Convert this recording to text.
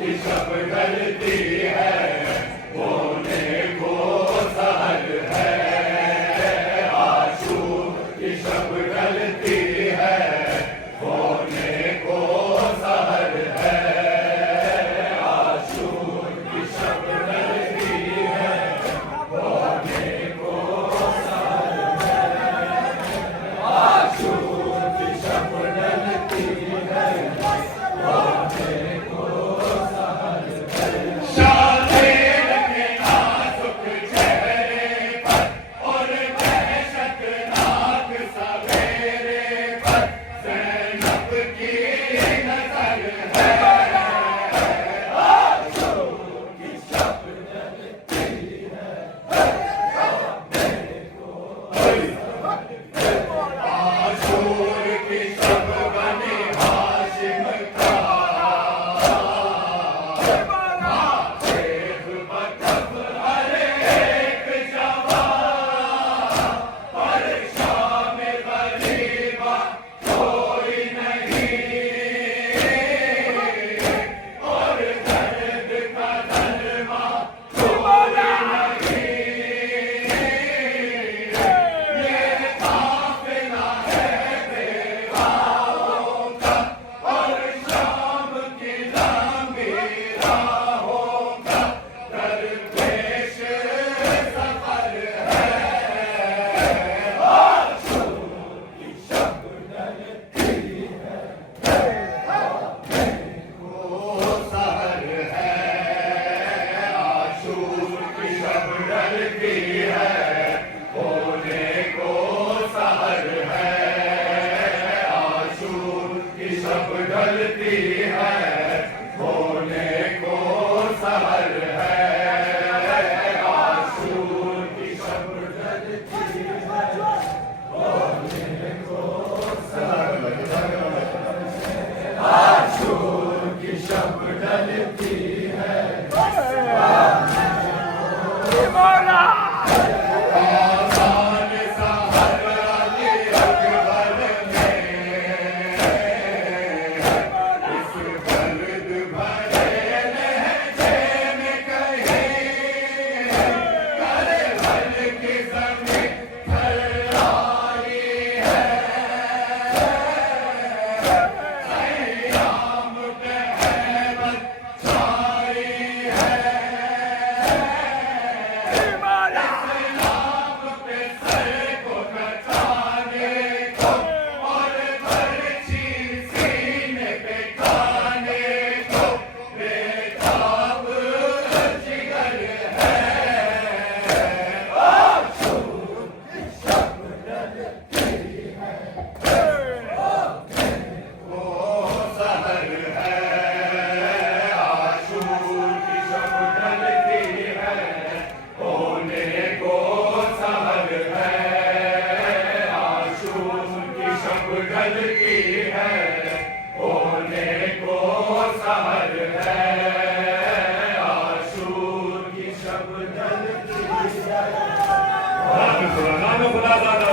की शब ढलती है, होने को सहर है। आशूर की शब ढलती है, होने को सहर है। आशूर की शब ढलती है, होने को सहर है। आशूर की शब ढलती है, होने को सहर है। शातिर के नाजुक चेहरे पर और दहशतनाक सवेरे पर ज़ैनब की नजर है। आशूर की शब ढलती है, आशूर की शब बनी हाशिम का, माथे बतब हर एक जवान, पर शाम गरीबा कोई नहीं, और दर्द का दरमा कोई नहीं। ये काफिला है बेवाओं का, और शाम की लंबी राहों का दरपेश सफर है। आशूर की शब ढलती है, को सहर है। आशूर की शब ढलती है, होने को सहर है। आशूर की शब ढलती है, होने को सहर है। आशूर की शब ढलती है, होने को सहर है। आशूर की शब ढलती है, आसान सहर अली अकबर ने इस दर्द भरे लहजे में कहे, करे भल की ज़मीं थर्राई है। ख़याम पे हैबत छाई है। इस्लाम पे सर को कटाने को, और बरछी सीने पे खाने को बेताब जिगर है। आशूर की शब ढलती है, को सहर है। आशूर की शब ढलती है, होने को सहर है। आशूर की शब ढलती है, होने को सहर है। आशूर की शब ढलती है। नाम खुदा ज़ादा